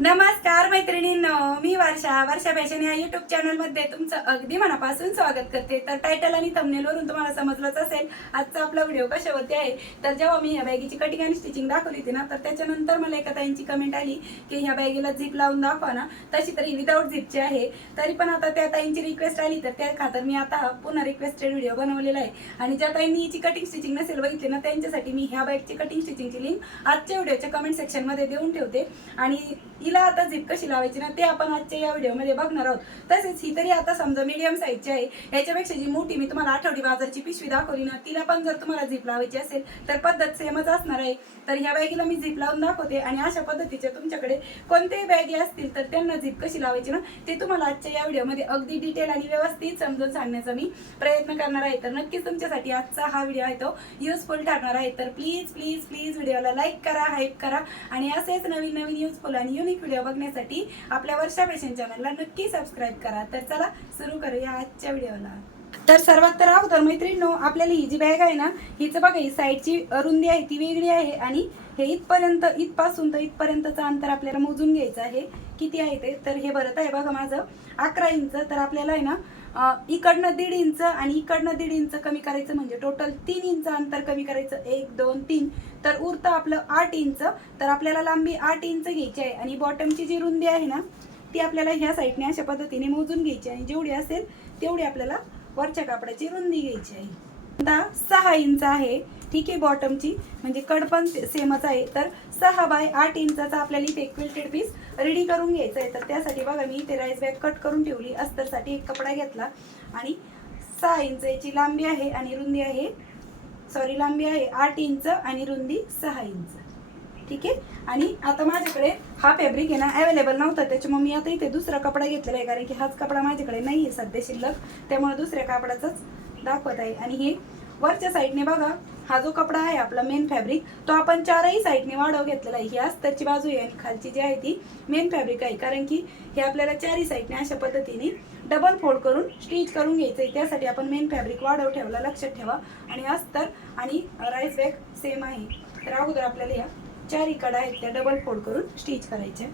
नमस्कार मैत्रिणींनो मी वर्षा. वर्षा फॅशन या युट्यूब चॅनलमध्ये तुमचं अगदी मनापासून स्वागत करते. तर टायटल आणि थंबनेलवरून तुम्हाला समजलंच असेल आजचा आपला व्हिडिओ कशावरती आहे? तर जेव्हा मी ह्या बॅगीची कटिंग आणि स्टिचिंग दाखवली होती ना तर त्याच्यानंतर मला एका ताईंची कमेंट आली की ह्या बॅगीला झिप लावून दाखवा ना. तशी तरी विदाऊट झिपची आहे. तरी पण आता त्या ताईंची रिक्वेस्ट आली तर त्या खातर मी आता पुन्हा रिक्वेस्टेड व्हिडिओ बनवलेला आहे. आणि ज्या ताईंनी हिची कटिंग स्टिचिंग नसेल बघितली ना त्यांच्यासाठी मी ह्या बॅगची कटिंग स्टिचिंगची लिंक आजच्या व्हिडिओच्या कमेंट सेक्शनमध्ये देऊन ठेवते. आणि हिला आता झिप कशी लावायची ना ते आपण आजच्या या व्हिडिओमध्ये बघणार आहोत. तसेच ही तरी आता समजा मीडियम साईजची आहे. याच्यापेक्षा जी मोठी मी तुम्हाला आठवडी बाजारची पिशवी दाखवली ना तिला पण जर तुम्हाला झिप लावायची असेल तर पद्धत सेमच असणार आहे. तर ह्या बॅगीला मी झिप लावून दाखवते आणि अशा पद्धतीच्या तुमच्याकडे कोणतेही बॅगी असतील तर त्यांना झिप कशी लावायची ना ते तुम्हाला आजच्या या व्हिडिओमध्ये अगदी डिटेल आणि व्यवस्थित समजून सांगण्याचा मी प्रयत्न करणार आहे. तर नक्कीच तुमच्यासाठी आजचा हा व्हिडिओ आहे तो युजफुल ठरणार आहे. तर प्लीज प्लीज प्लीज व्हिडिओला लाईक करा हाईप करा आणि असेच नवीन नवीन युजफुल आणि युनिक व्हिडिओ बघण्यासाठी आपल्या वर्षा फॅशन चॅनलला नक्की सबस्क्राईब करा. तर चला सुरू करूया आजच्या व्हिडिओला. तर सर्वात तर अगोदर मैत्रिणींनो आपल्याला ही जी बॅग आहे ना हिचं बघा ही साईडची रुंदी आहे ती वेगळी आहे आणि हे इथपर्यंत इथपासून तर इथपर्यंतचं अंतर आपल्याला मोजून घ्यायचं आहे. किती आहे ते? तर हे भरत आहे बघा माझं अकरा इंच. तर आपल्याला आहे ना इकडनं दीड इंच आणि इकडनं दीड इंच कमी करायचं म्हणजे टोटल तीन इंच अंतर कमी करायचं. एक दोन तीन. तर उरतं आपलं आठ इंच. तर आपल्याला लांबी आठ इंच घ्यायची आहे आणि बॉटमची जी रुंदी आहे ना ती आपल्याला ह्या साईडने अशा पद्धतीने मोजून घ्यायची आणि जेवढी असेल तेवढी आपल्याला वरच्या कापडाची रुंदी घ्यायची आहे. सहा इंच आहे. ठीक आहे बॉटमची म्हणजे कड पण सेमच आहे. तर सहा बाय आठ इंचाचा आपल्याला इथे एक क्विल्टेड पीस रेडी करून घ्यायचा आहे तर त्यासाठी बघा मी इथे राईस बॅग कट करून ठेवली. अस्तरसाठी एक कपडा घेतला. आणि सहा इंच याची लांबी आहे आणि रुंदी आहे. सॉरी लांबी आहे आठ इंच आणि रुंदी सहा इंच. ठीक आहे? आणि आता माझ्याकडे हा फॅब्रिक आहे ना अवेलेबल नव्हता. त्याच्यामुळे मी आता इथे दुसरा कपडा घेतलेला आहे. कारण की हाच कपडा माझ्याकडे नाही आहे सध्या शिल्लक. त्यामुळे दुसऱ्या कापडाचाच दाखवत आहे. आणि हे वरच्या साईडने बघा हा जो कपडा आहे आपला मेन फॅब्रिक तो आपण चारही साईडने वाढव घेतलेला आहे. ही अस्तरची बाजू आहे आणि खालची जी आहे ती मेन फॅब्रिक आहे. कारण की हे आपल्याला चारही साईडने अशा पद्धतीने डबल फोल्ड करून स्टिच करून घ्यायचं आहे. त्यासाठी आपण मेन फॅब्रिक वाढव ठेवला लक्षात ठेवा. आणि अस्तर आणि राईस बॅग सेम आहे. तर अगोदर आपल्याला या चारही कडा आहेत त्या डबल फोल्ड करून स्टिच करायच्या.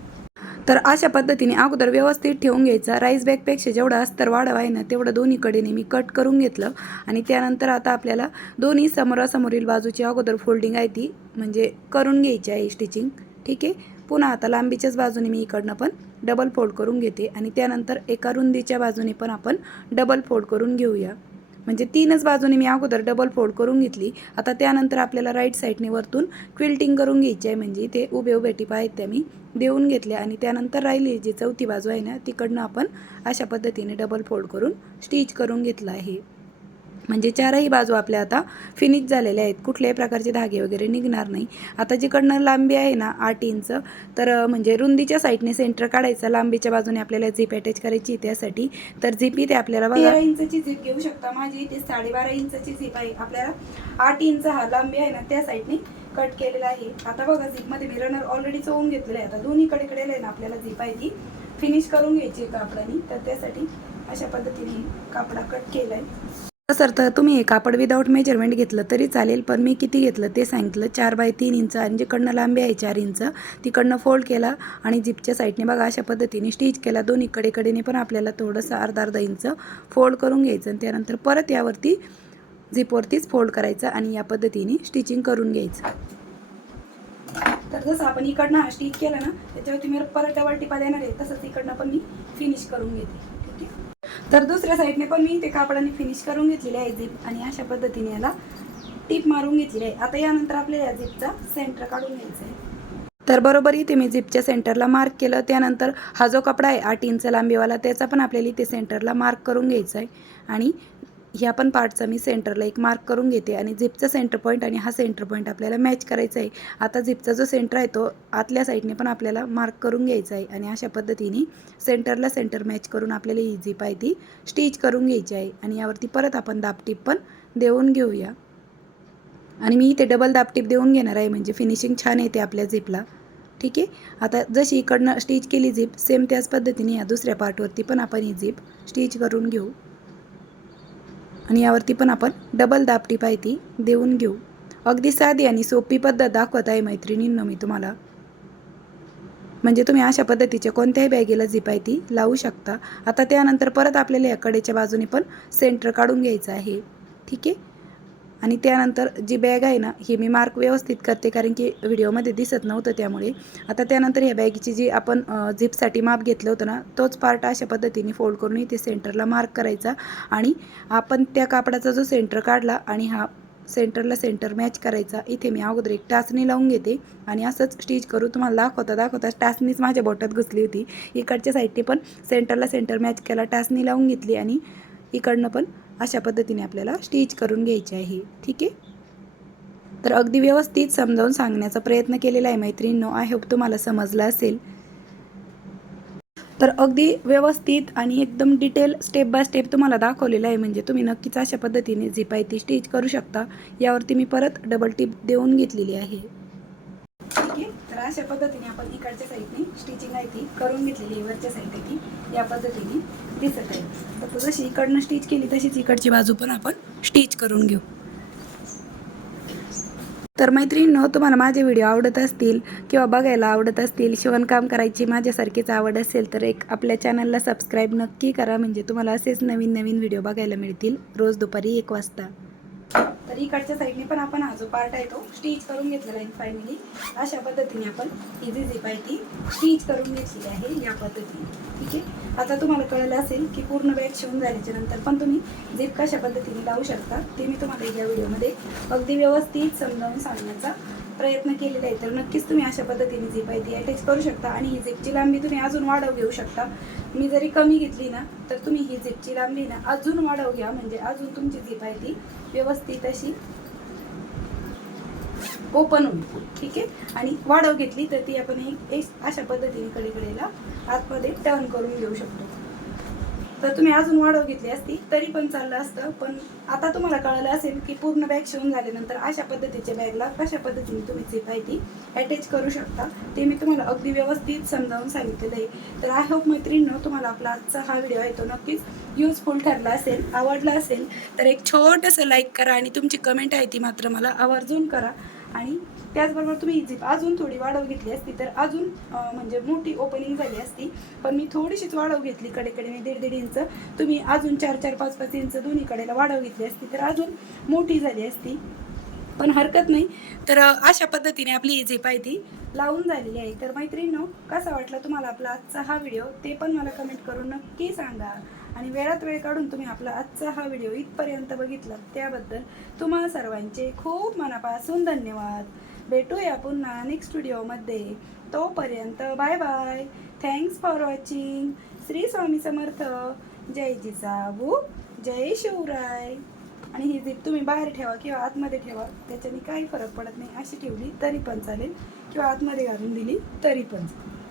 तर अशा पद्धतीने अगोदर व्यवस्थित ठेवून घ्यायचा. राईस बॅगपेक्षा जेवढं अस्तर वाढव आहे ना तेवढं दोन्हीकडेने मी कट करून घेतलं. आणि त्यानंतर आता आपल्याला दोन्ही समोरासमोरील बाजूची अगोदर फोल्डिंग आहे ती म्हणजे करून घ्यायची आहे स्टिचिंग ठीक आहे? पुन्हा आता लांबीच्याच बाजूने मी इकडनं पण डबल फोल्ड करून घेते. आणि त्यानंतर एका रुंदीच्या बाजूने पण आपण डबल फोल्ड करून घेऊया. म्हणजे तीनच बाजूने मी अगोदर डबल फोल्ड करून घेतली. आता त्यानंतर आपल्याला राईट साईडने वरतून क्विल्टिंग करून घ्यायची आहे. म्हणजे ते उभे उभे टिपा आहेत त्या मी देऊन घेतल्या. आणि त्यानंतर राहिली जी चौथी बाजू आहे ना तिकडनं आपण अशा पद्धतीने डबल फोल्ड करून स्टिच करून घेतलं आहे. म्हणजे चारही बाजू आपल्या आता फिनिश झालेल्या आहेत. कुठल्याही प्रकारचे धागे वगैरे निघणार नाही. आता जिकडनं लांबी आहे ना आठ इंच तर म्हणजे रुंदीच्या साईडने सेंटर काढायचं लांबीच्या बाजूने आपल्याला झिप अटॅच करायची त्यासाठी. तर झिप इथे आपल्याला बारा इंचची झीप घेऊ शकता. माझी इथे साडेबारा इंचची झीप आहे. आपल्याला आठ इंच हा लांबी आहे ना त्या साईडने कट केलेला आहे. आता बघा झिपमध्ये मी रनर ऑलरेडी चोवून घेतलेला आहे. आता दोन्ही कडे कडेला आहे ना आपल्याला झिप आहे ती. फिनिश करून घ्यायची कापडानी कापडाने. तर त्यासाठी अशा पद्धतीने कापडा कट केला आहे सर तर तुम्ही हे कापड विदाऊट मेजरमेंट घेतलं तरी चालेल पण मी किती घेतलं ते सांगितलं. चार बाय तीन इंच आणि जिकडनं लांबी आहे चार इंच तिकडनं फोल्ड केला आणि जिपच्या साईडने बघा अशा पद्धतीने स्टिच केला. दोन्ही कडेकडेने पण आपल्याला थोडंसं अर्धा अर्धा इंच फोल्ड करून घ्यायचं आणि त्यानंतर परत यावरती झिपवरतीच फोल्ड करायचं आणि या पद्धतीने स्टिचिंग करून घ्यायचं. तर जसं आपण इकडनं हा स्टिच केला ना त्याच्यावरती मी परत डबल टिपा देणार आहे तसंच इकडनं पण मी फिनिश करून घेते. तर दुसऱ्या साईडने पण मी ते कापडाने फिनिश करून घेतलेले आहे झिप आणि अशा पद्धतीने याला टीप मारून घेतलेली आहे. आता यानंतर आपल्याला या झिपचा सेंटर काढून घ्यायचा आहे. तर बरोबर इथे मी झिपच्या सेंटरला मार्क केलं. त्यानंतर हा जो कपडा आहे आठ इंच लांबीवाला त्याचा पण आपल्याला इथे सेंटरला मार्क करून घ्यायचा आहे. आणि ह्या पण पार्टचा मी सेंटरला एक मार्क करून घेते आणि झिपचा सेंटर पॉईंट आणि हा सेंटर पॉईंट आपल्याला मॅच करायचा आहे. आता झिपचा जो सेंटर आहे तो आतल्या साईडने पण आपल्याला मार्क करून घ्यायचा आहे आणि अशा पद्धतीने सेंटरला सेंटर मॅच करून आपल्याला ही झिप आहे ती स्टिच करून घ्यायची आहे. आणि यावरती परत आपण दापटीप पण देऊन घेऊया. आणि मी इथे डबल दापटीप देऊन घेणार आहे म्हणजे फिनिशिंग छान येते आपल्या झिपला. ठीक आहे? आता जशी इकडनं स्टिच केली झिप सेम त्याच पद्धतीने या दुसऱ्या पार्टवरती पण आपण ही झिप स्टिच करून घेऊ. आणि यावरती पण आपण डबल दापटी ती देऊन घेऊ. अगदी साधी आणि सोपी पद्धत दाखवत आहे मैत्रिणींना मी तुम्हाला. म्हणजे तुम्ही अशा पद्धतीच्या कोणत्याही बॅगेला झिप ती लावू शकता. आता त्यानंतर परत आपल्याला या कडेच्या बाजूने पण सेंटर काढून घ्यायचं आहे. ठीक आहे? आणि त्यानंतर जी बॅग आहे ना ही मी मार्क व्यवस्थित करते कारण की व्हिडिओमध्ये दिसत नव्हतं त्यामुळे. आता त्यानंतर ह्या बॅगीची जी आपण झिपसाठी माप घेतलं होतं ना तोच पार्ट अशा पद्धतीने फोल्ड करून इथे सेंटरला मार्क करायचा आणि आपण त्या कापडाचा जो सेंटर काढला आणि हा सेंटरला सेंटर मॅच करायचा इथे मी अगोदर एक टाचणी लावून घेते आणि असंच स्टिच करू तुम्हाला दाखवता दाखवता टाचणीच माझ्या बोटात घुसली होती. इकडच्या साईडने पण सेंटरला सेंटर मॅच केला टाचणी लावून घेतली आणि इकडनं पण अशा पद्धतीने आपल्याला स्टिच करून घ्यायची आहे. ठीक आहे? तर अगदी व्यवस्थित समजावून सांगण्याचा प्रयत्न केलेला आहे मैत्रिणींनो. आय होप तुम्हाला समजलं असेल. तर अगदी व्यवस्थित आणि एकदम डिटेल स्टेप बाय स्टेप तुम्हाला दाखवलेलं आहे. म्हणजे तुम्ही नक्कीच अशा पद्धतीने झिप ती स्टिच करू शकता. यावरती मी परत डबल टिप देऊन घेतलेली आहे. ठीक आहे? तर अशा पद्धतीने आपण इकडच्या साईडने स्टिचिंग आहे ती करून घेतलेली वरच्या साईड आहे ती. या पद्धतीने दिसत आहे. जशी इकडनं स्टिच केली तशीच इकडची बाजू पण आपण स्टिच करून घेऊ. तर मैत्रिणींनो तुम्हाला माझे व्हिडिओ आवडत असतील किंवा बघायला आवडत असतील शिवणकाम करायची माझ्यासारखीच आवड असेल तर एक आपल्या चॅनलला सबस्क्राईब नक्की करा. म्हणजे तुम्हाला असेच नवीन नवीन व्हिडिओ बघायला मिळतील रोज दुपारी एक वाजता. तर इकडच्या साईडने पण आपण हा जो पार्ट आहे तो स्टिच करून घेतलेला आहे फायनली अशा पद्धतीने आपण ही जी झिप आहे ती स्टिच करून घेतलेली आहे या पद्धतीने. ठीक आहे? आता तुम्हाला कळलं असेल की पूर्ण बॅग शिवून झाल्याच्यानंतर पण तुम्ही झिप कशा पद्धतीने लावू शकता ते मी तुम्हाला या व्हिडिओमध्ये अगदी व्यवस्थित समजावून सांगण्याचा प्रयत्न केलेला आहे तर नक्कीच तुम्ही अशा पद्धतीने झिप आहे ती अटॅच करू शकता आणि ही झिपची लांबी तुम्ही अजून वाढव घेऊ शकता. मी जरी कमी घेतली ना तर तुम्ही ही झिपची लांबी ना अजून वाढव घ्या म्हणजे अजून तुमची झिप आहे ती व्यवस्थित अशी ओपन होईल ठीक आहे? आणि वाढव घेतली तर ती आपण एक एक अशा पद्धतीने कडेकडेला आतमध्ये टर्न करून घेऊ शकतो. तर तुम्ही अजून वाढव घेतली असती तरी पण चाललं असतं. पण आता तुम्हाला कळलं असेल की पूर्ण बॅग शिवून झाल्यानंतर अशा पद्धतीच्या बॅगला कशा पद्धतीने तुम्ही जी आहे ती अटॅच करू शकता ते मी तुम्हाला अगदी व्यवस्थित समजावून सांगितलेलं आहे. तर आय होप मैत्रिणींनो तुम्हाला आपला आजचा हा व्हिडिओ आहे तो नक्कीच युजफुल ठरला असेल आवडला असेल. तर एक छोटंसं लाईक करा आणि तुमची कमेंट आहे ती मात्र मला आवर्जून करा. आणि त्याचबरोबर तुम्ही ही झिप अजून थोडी वाढव घेतली असती तर अजून म्हणजे मोठी ओपनिंग झाली असती पण मी थोडीशीच वाढव घेतली कडेकडे मी दीड दीड इंच. तुम्ही अजून चार चार पाच पाच इंच दोन्ही कडेला वाढव घेतली असती तर अजून मोठी झाली असती. पण हरकत नाही. तर अशा पद्धतीने आपली ही झिप आहे ती लावून झालेली आहे. तर मैत्रिणी कसा वाटला तुम्हाला आपला आजचा हा व्हिडिओ? ते पण मला कमेंट करून नक्की सांगा. आणि वेळात वेळ काढून तुम्ही आपला आजचा हा व्हिडिओ इथपर्यंत बघितला त्याबद्दल तुम्हा सर्वांचे खूप मनापासून धन्यवाद. भेटूया पुन्हा नेक्स्ट व्हिडिओमध्ये तोपर्यंत bye bye thanks for watching Shri Swami Samarth. जय जिजाऊ. जय शिवराय. आणि ही झीप तुम्ही बाहेर ठेवा किंवा आतमध्ये ठेवा. त्याच्याने काही फरक पडत नाही. अशी ठेवली तरी पण चालेल. किंवा आतमध्ये घालून दिली तरी पण चालेल.